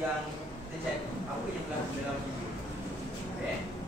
yang terjadi, apa yang berlaku dalam video. Okay.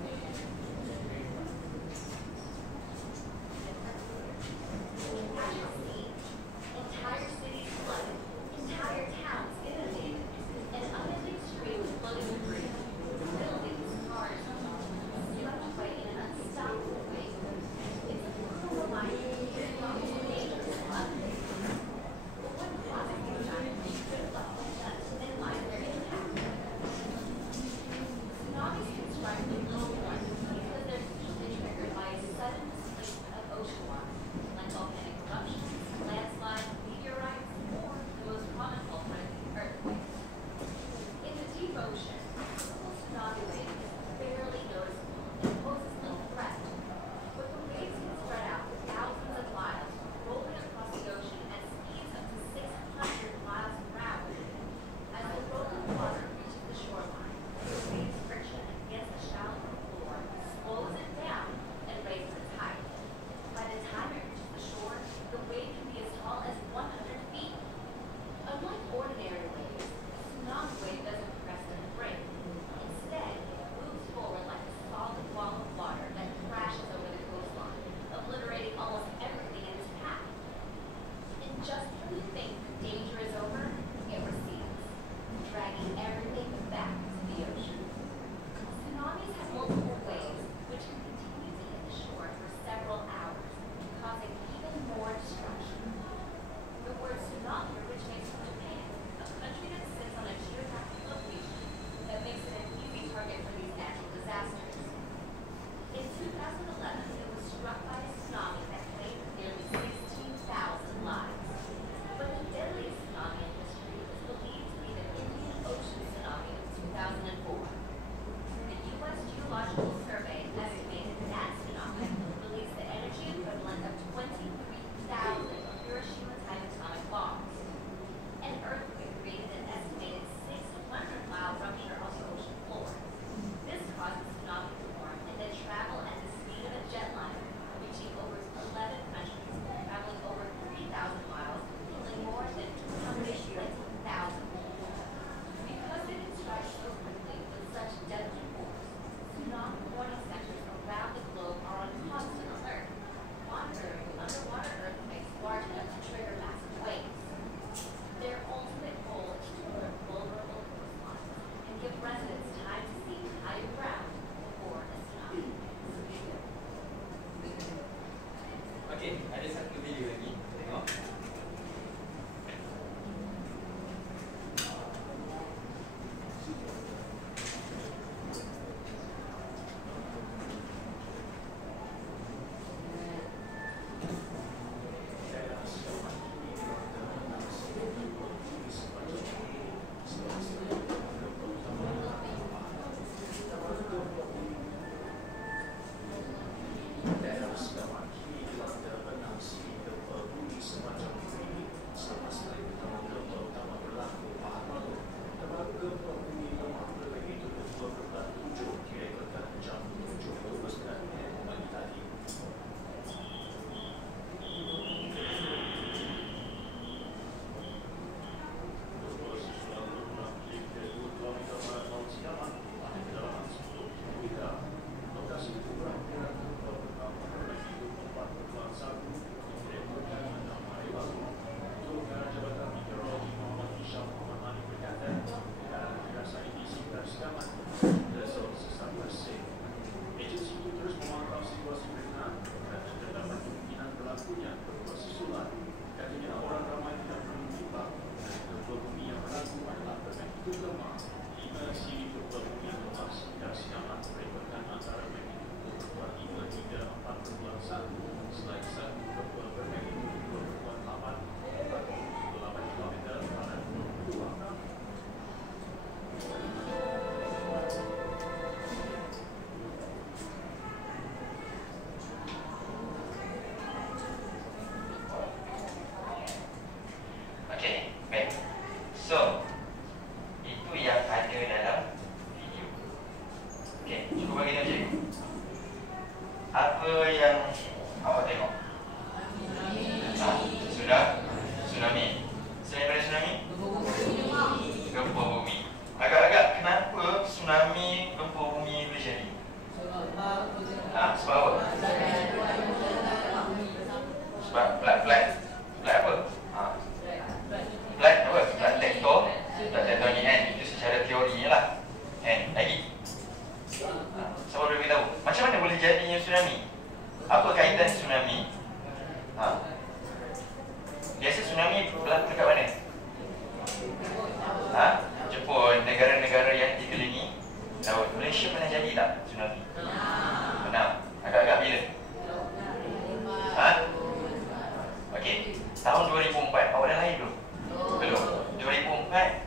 kan,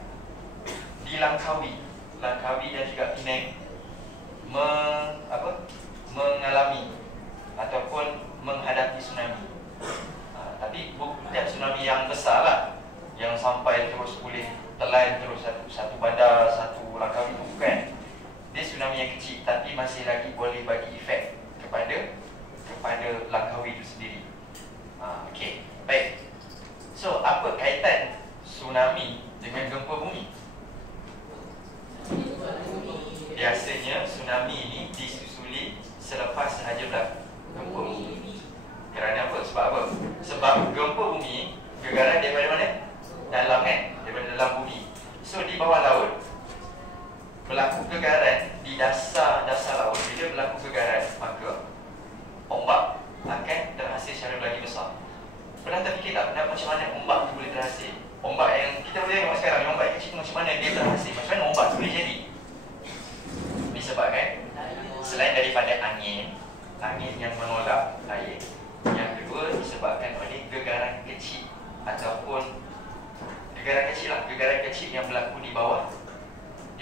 dilangkaui, Langkawi dan juga Penang mengalami ataupun menghadapi tsunami. Tapi bukan tsunami yang besar lah, yang sampai terus boleh telan terus satu bandar, satu Langkawi, bukan. Dia tsunami yang kecil tapi masih lagi boleh bagi efek kepada Langkawi itu sendiri. Okey, baik. So, apa kaitan tsunami dengan gempa bumi? Biasanya tsunami ini disusuli selepas sahaja berlaku gempa bumi. Kerana apa? Sebab apa? Sebab gempa bumi gegaran daripada mana? Dalam kan? Daripada dalam bumi. So di bawah laut berlaku gegaran di dasar laut. Bila berlaku gegaran, maka ombak akan terhasil secara lagi besar. Pernah terfikir tak macam mana ombak tu boleh terhasil? Ombak yang kita boleh tengok sekarang, ombak yang kecil tu macam mana dia terhasil? Macam mana ombak tu boleh jadi? Disebabkan selain daripada angin yang menolak air, yang kedua disebabkan oleh gegaran kecil ataupun gegaran kecil yang berlaku di bawah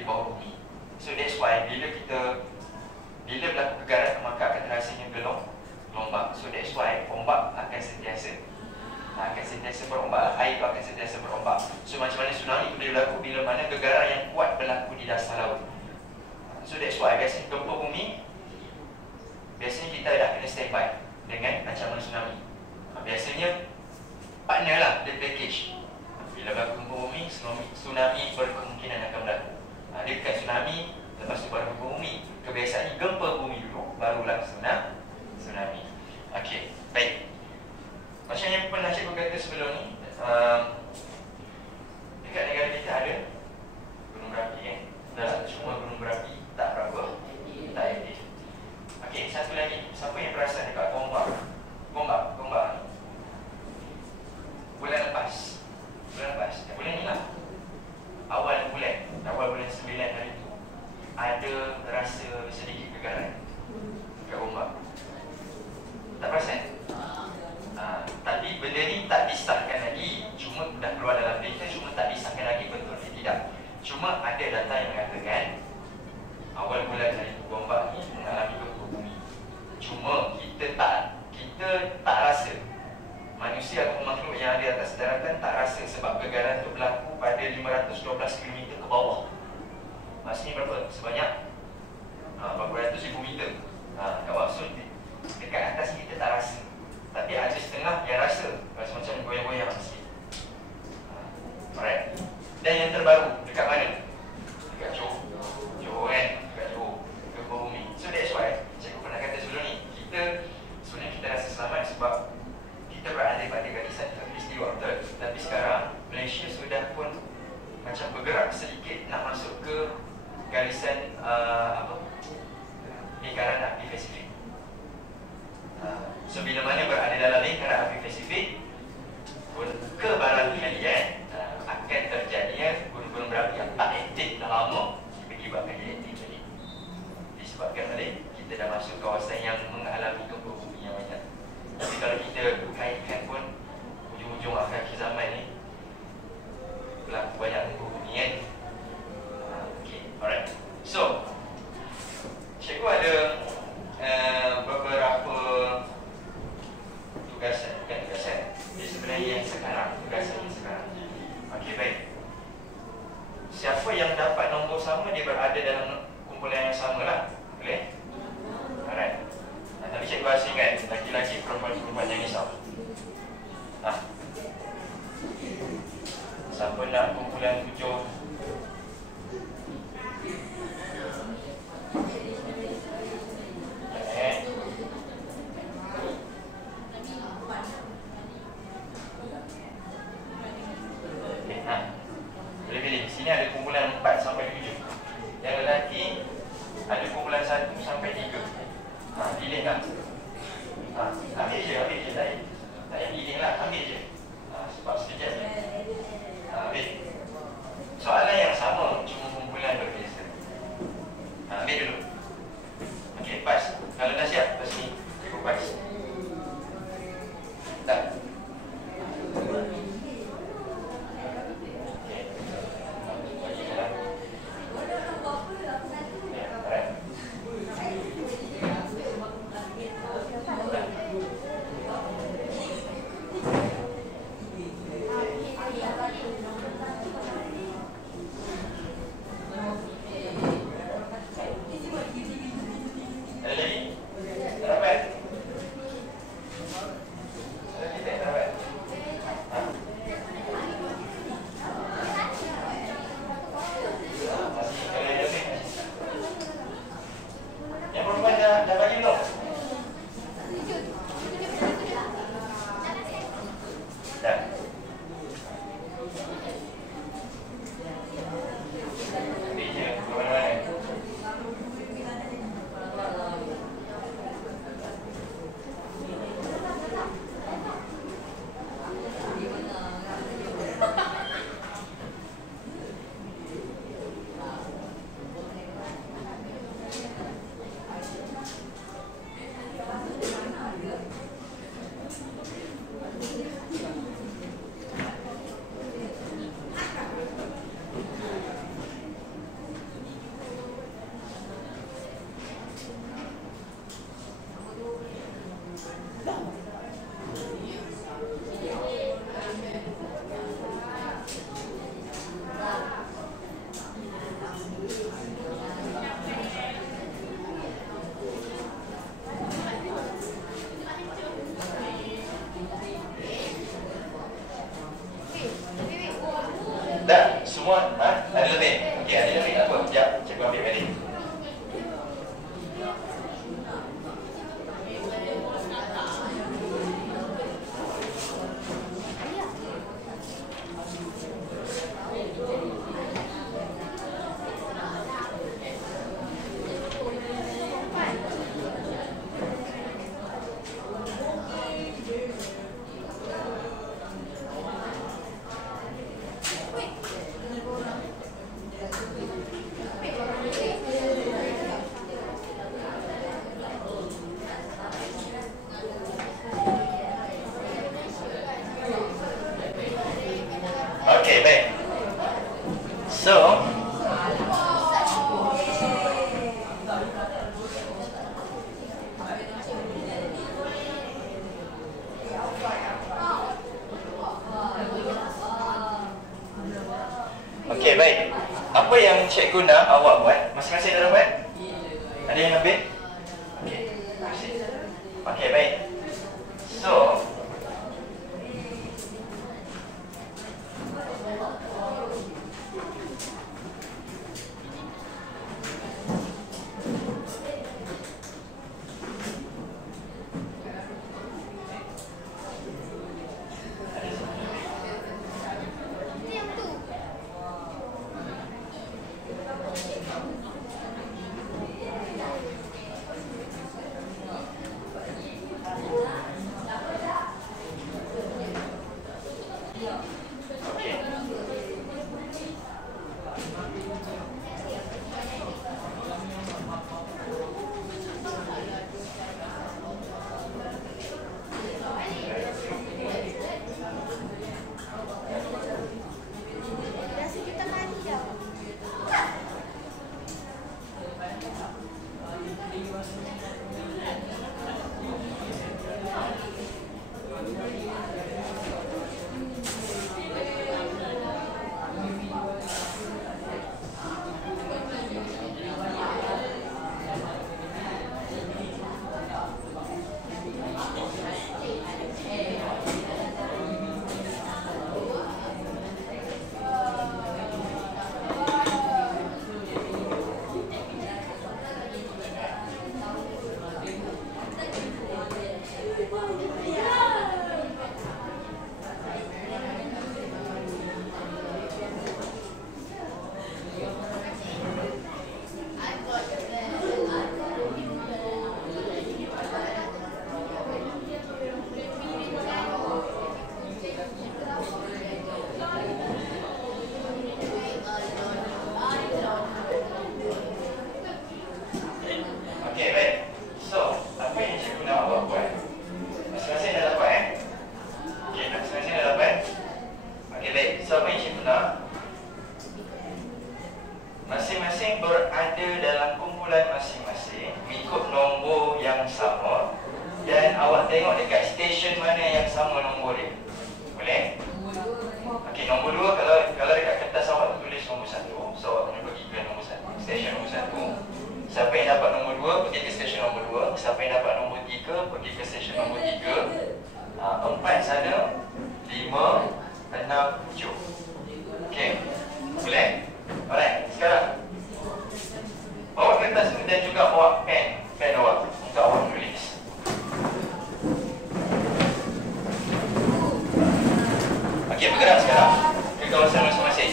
bumi. So that's why bila berlaku gegaran, maka akan terhasilnya gelombang. So that's why ombak akan sentiasa berombak, air itu akan sentiasa berombak. So macam mana tsunami itu boleh berlaku bila mana gegaran yang kuat berlaku di dasar laut. So that's why biasanya gempa bumi, biasanya kita dah kena standby dengan ancaman tsunami. Biasanya partner lah, the package. Bila berlaku gempa bumi, tsunami berkemungkinan akan berlaku. Dia bukan tsunami, lepas tu baru gempa bumi. Kebiasaannya gempa bumi dulu, barulah tsunami. Okey, baik. Macam yang pernah cikgu kata sebelum ni, dekat negara kita ada gunung berapi kan? Dan semua gunung berapi tak berapa, tak aktif. Okey, satu lagi. Siapa yang perasan dekat Gombak? Bulan lepas, bulan ni lah, awal bulan 9 hari tu, ada rasa sedikit gegaran dekat Gombak. Tak perasan? Tapi benda ni tak disahkan lagi. Cuma dah keluar dalam berita, cuma tak disahkan lagi betul ke tidak. Cuma ada data yang mengatakan awal bulan hari tu Gombak ni mengalami gempa bumi. Cuma kita tak rasa, manusia atau makhluk yang ada atas daratan tak rasa, sebab gegaran tu berlaku pada 512 km ke bawah. Maksudnya berapa? Sebanyak berapa ratus ribu meter kat bawah. So dekat atas kita tak rasa, tapi ada setengah yang rasa macam goyang-goyang sikit. Alright. Dan yang terbaru dekat mana? Dekat Johor kan? Dekat Johor, gempa bumi. So that's why cikgu pernah kata sebelum ni, sebenarnya kita rasa selamat sebab kita berada pada garisan peristiwa, betul? Tapi sekarang Malaysia sudah pun macam bergerak sedikit nak masuk ke garisan lingkaran api Pasifik. So bila mana berada dalam lingkaran api Pasifik, kebarangkalian akan terjadinya gunung-gunung berapi yang tak aktif dah lama, tiba-tiba akan jadi aktif tadi. Disebabkan oleh kita dah masuk kawasan yang mengalami gempa bumi yang banyak. Tapi kalau kita kaitkan pun, ujung-ujung akhir zaman ni berlaku banyak gempa bumi kan. Okay, alright. So cikgu ada beberapa tugasan. Dia sebenarnya yang sekarang, tugasan yang sekarang. Okey, baik. Siapa yang dapat nombor sama, dia berada dalam kumpulan yang sama lah. Boleh? Alright. Tapi cikgu asingkan, laki-laki, perempuan-perempuan jangan risau. Siapa nak kumpulan 7? Boleh pilih. Sini ada kumpulan 4 sampai 7. Yang lelaki ada kumpulan 1 sampai 3. Pilih tak? Ambil je. Tak payah pilih lah, ambil je. Sebab sekejap je. Ambil. Soalan yang sama, cuma kumpulan berbeza. Ambil dulu. Okey, pas. Kalau dah siap, lepas ni cikgu pas. Tak. So okey, baik. Apa yang cikgu nak awak buat? Masing-masing dah dapat? Ada yang lebih? Okey, terima kasih. Okey, baik. So masing-masing berada dalam kumpulan masing-masing, ikut nombor yang sama, dan awak tengok dekat stesen mana yang sama nombor dia. Boleh? Okey, nombor 2, kalau dekat kertas awak tulis nombor 1, so awak kena pergi ke nombor 1, stesen nombor 1. Siapa yang dapat nombor 2 pergi ke stesen nombor 2, siapa yang dapat nombor 3 pergi ke stesen nombor 3. 4 sana, 5, 6, 7. Okey, boleh? Alright, sekarang bawa kertas dan juga bawa pen awak untuk awak tulis. Okey, bergerak sekarang ke kawasan masing-masing.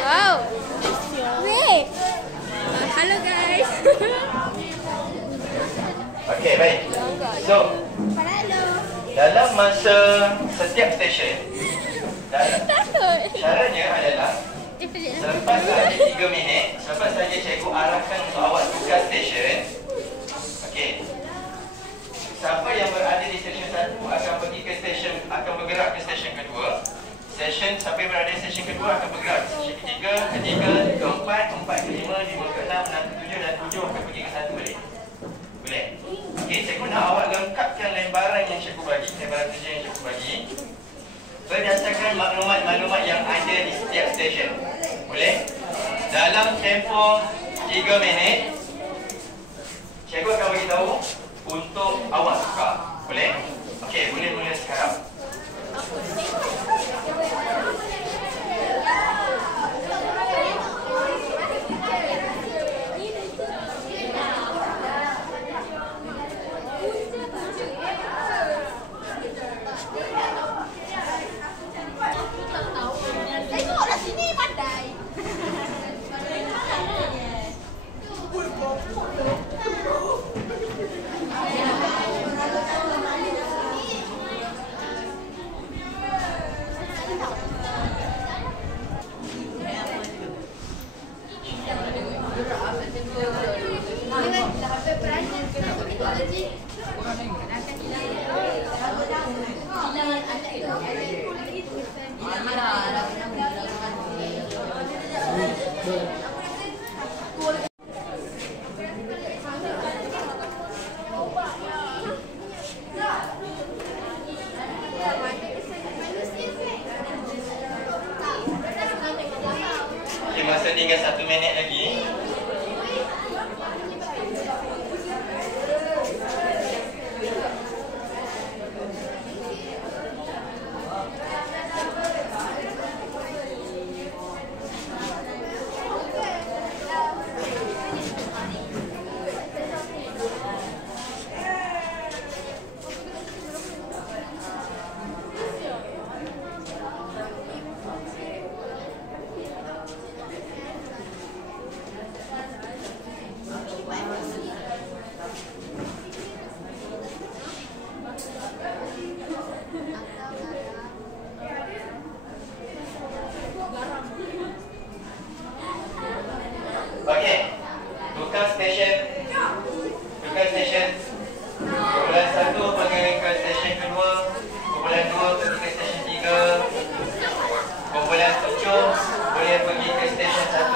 Wow. Wait. Hello guys. Okey, baik. So, Hello. dalam masa setiap stesen, caranya adalah selepas sahaja 3 minit, selepas sahaja cikgu arahkan untuk awak tukar stesen. Okey, siapa yang berada di stesen 1 akan pergi ke stesen, akan bergerak ke stesen kedua. Siapa yang berada di stesen kedua akan bergerak ke stesen ketiga, keempat, kelima, 5, ke-6, 6, ke-7 dan 7 akan pergi ke 1 balik. Boleh? Okey, cikgu nak awak lengkapkan lembaran yang cikgu bagi, lembaran kerja yang cikgu bagi, berdasarkan maklumat-maklumat yang ada di setiap stesen. Boleh? Dalam tempoh 3 minit, cikgu akan beritahu untuk awak tukar. Boleh? Okey, boleh mula sekarang. Okay, masa tinggal 1 minit lagi. Okey, tukar stesen. Kumpulan 1 pergi ke stesen kedua, kumpulan 2 pergi ke stesen 3, kumpulan 7 boleh pergi ke stesen 1.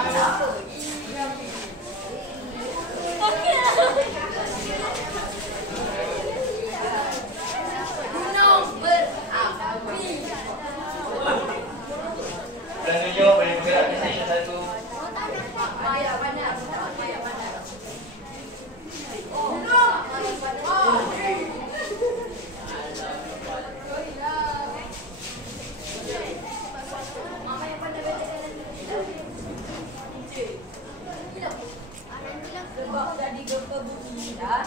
Kumpulan 7 boleh bergerak ke stesen 1. Sebab jadi gempa bumi dah.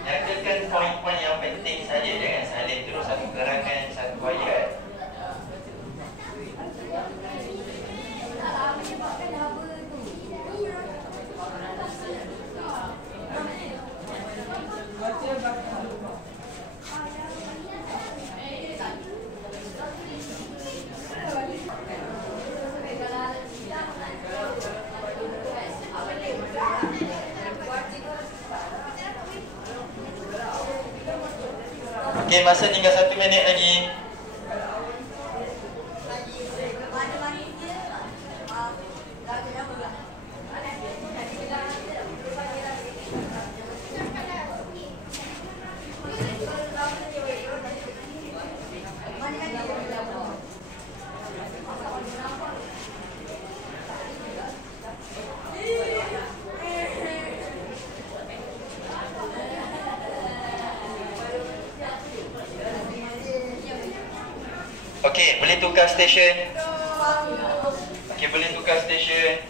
Nyatakan poin-poin yang penting saja, jangan salin terus satu keterangan, satu ayat. Okey, masa tinggal 1 minit lagi. Okey, boleh tukar stesen. Okey, boleh tukar stesen.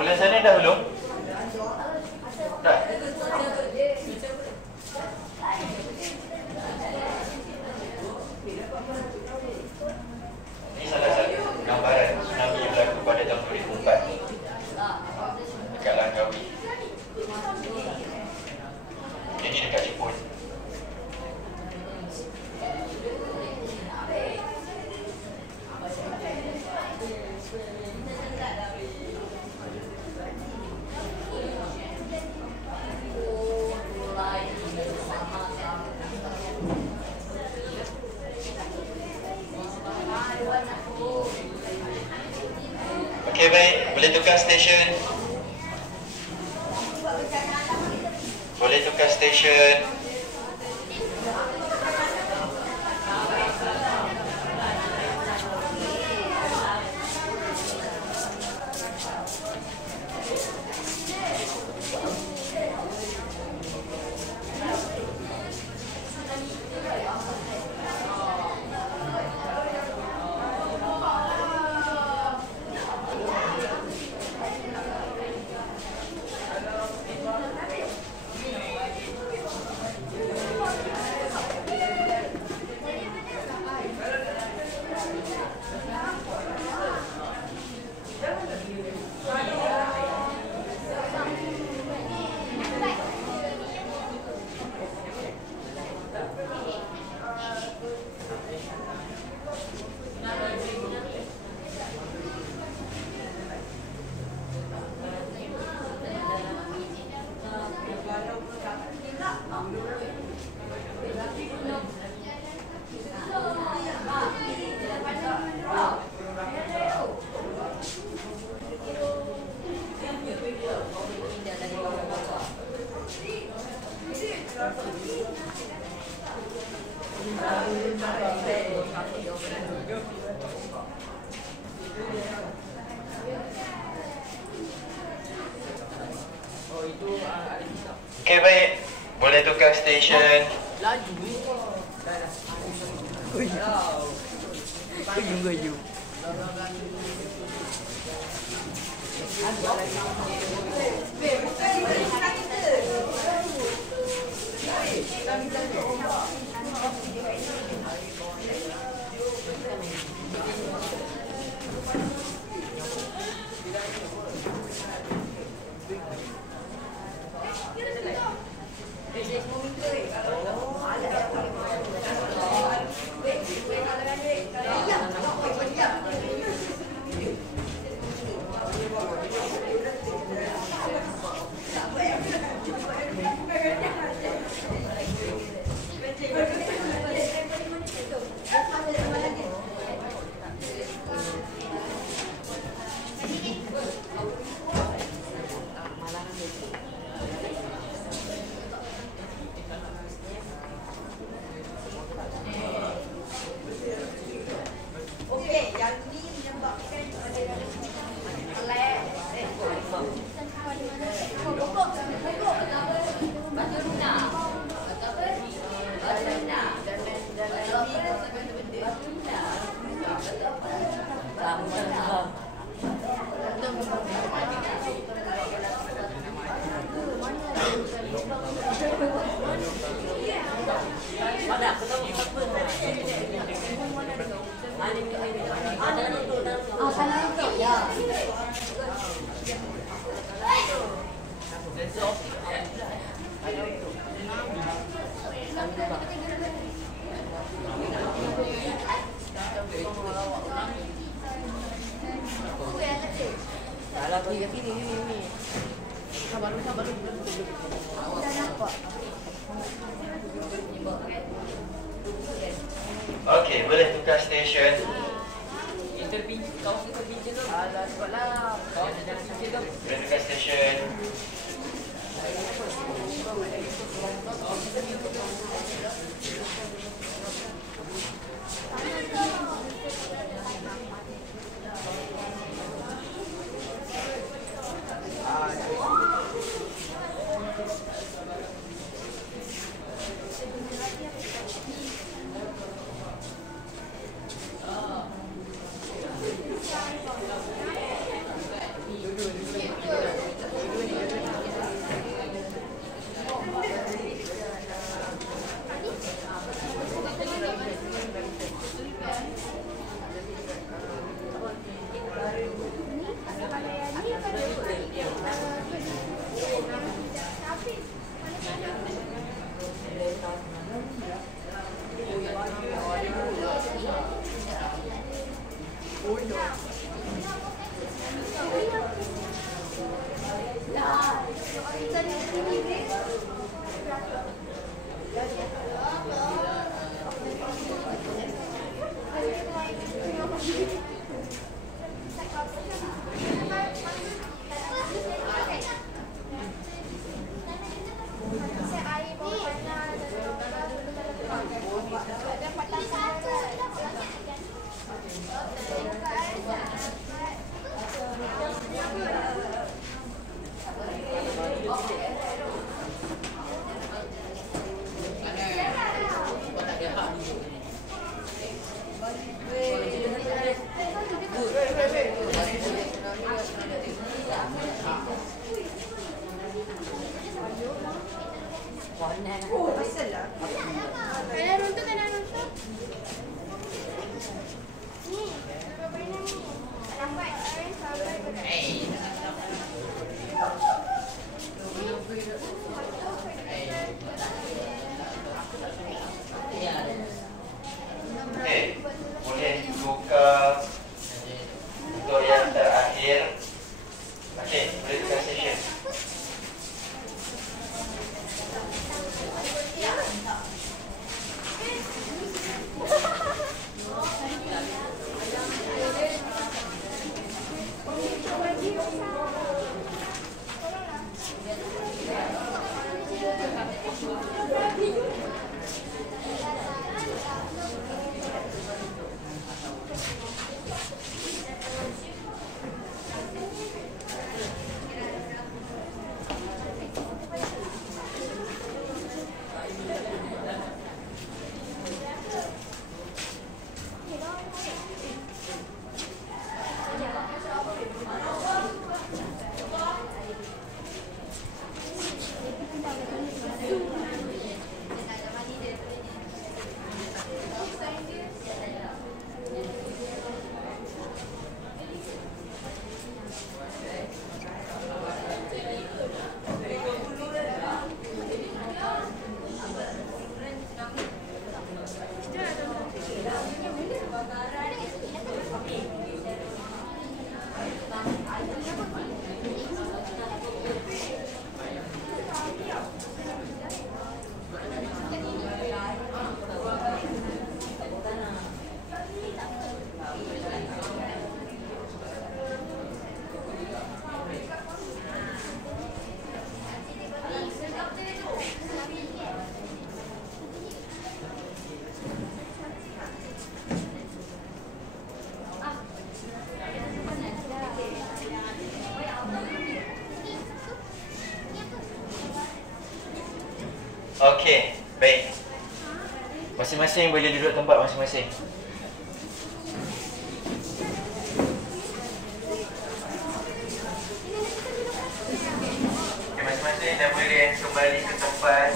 Boleh sana dah belum? Dah? Ini salah satu gambaran tsunami yang berlaku pada tahun 2004 dekat Langkawi. Ini dekat Jepun. Okey, baik. Boleh tukar stesen. Boleh tukar stesen. Okey, baik. Boleh tukar stesen. Okey, boleh tukar stesen. Boleh tukar stesen. Kanan runtuh, kanan runtuh. Ni, lambat. Sampai Okey, boleh tukar untuk yang terakhir. Okey, boleh tukar stesen. Okey, baik. Masing-masing boleh duduk tempat masing-masing. Okey, masing-masing dah boleh kembali ke tempat.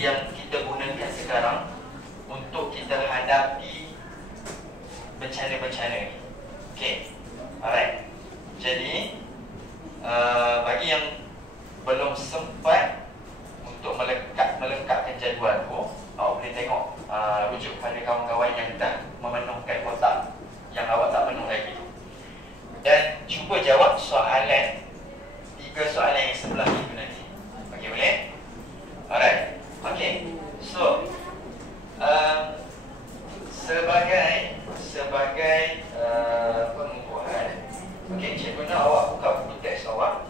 yang kita gunakan sekarang untuk kita hadapi bencana-bencana ni. Okay, alright. Jadi bagi yang belum sempat untuk melengkapkan jadual tu, awak boleh tengok rujuk pada kawan-kawan yang dah memenuhkan kotak yang awak tak penuh lagi tu. Dan cuba jawab soalan 3 soalan yang sebelah itu nanti. Okey, boleh? Alright. Okey. So sebagai pengukuhan, okey, cikgu nak awak buka buku teks awak.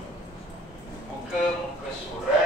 Buka muka surat